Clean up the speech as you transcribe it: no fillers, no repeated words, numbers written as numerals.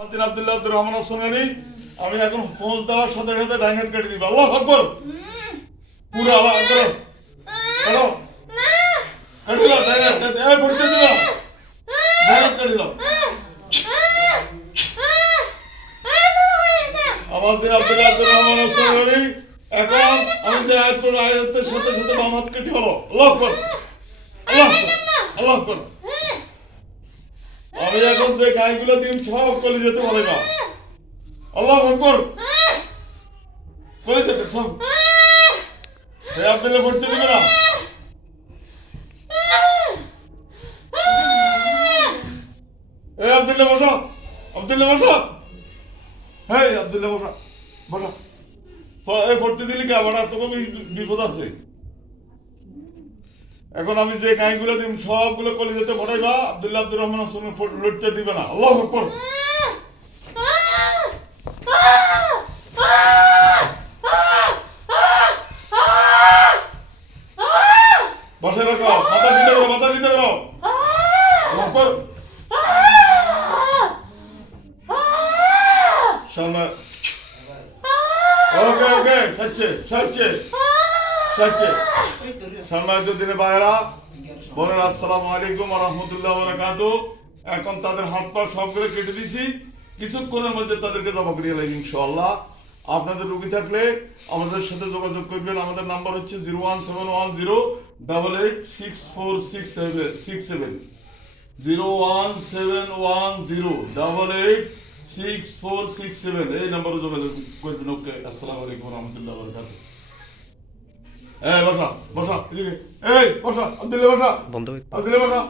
আব্দুল্লাহ আব্দুর রহমান সোনারি আমি এখন ফোন দেওয়ার সাথে সাথে ডাইন হাত কেটে দিব। আল্লাহু আকবার। পুরো আল্লাহ আকবার। করো কেটে দাও ডাইন হাত কেটে এই পড়তে দিও ডাইন হাত কেটে দাও। আওয়াজ দিন আব্দুল্লাহ আব্দুর রহমান সোনারি এখন আমি যে আয়াত পড়ি আয়াতের সাথে সাথে বাম হাত কেটে বলো আল্লাহু আকবার আল্লাহু আকবার আল্লাহু আকবার। আমি এখন যে গায়গুলো দিন সব কলি যেতে বলে না আল্লাহু আকবার কলি যেতে সব এই আব্দুল্লাহ পড়তে দিবে না। এই আব্দুল্লাহ বসো আব্দুল্লাহ বসো হ্যাঁ আব্দুল্লাহ বসো বসো এই পড়তে দিলি কে আবার তোকে বিপদ আছে। এখন আমি যে গাইগুলো দিম সবগুলো কলি যেতে পড়াইবা আব্দুল্লাহ আব্দুর রহমান শুনে লড়তে দিবে না। আল্লাহু আকবার। বসে রাখো মাথা সিধা করো মাথা সিধা করো আল্লাহু আকবার। সামনে ওকে ওকে সাচ্ছে সাচ্ছে সাচ্ছে সম্মানিত দিনের ভাইরা বোনেরা আসসালামু আলাইকুম ওয়া রাহমাতুল্লাহি ওয়া বারাকাতুহু। এখন তাদের হাত পা সবগুলো কেটে দিয়েছি, কিছুক্ষণের মধ্যে তাদেরকে জমা করিয়ে লাগবে ইনশাআল্লাহ। আপনাদের রোগী থাকলে আমাদের সাথে যোগাযোগ করবেন। আমাদের নাম্বার হচ্ছে 01710886467 01710886467 এই নম্বরে যোগাযোগ করবেন। ওকে আসসালামু আলাইকুম ওয়া রাহমাতুল্লাহি ওয়া বারাকাতুহু। বসা বসা এদিকে এই বসা আব্দুল্লাহ বসা বন্ধ আব্দুল্লাহ বসা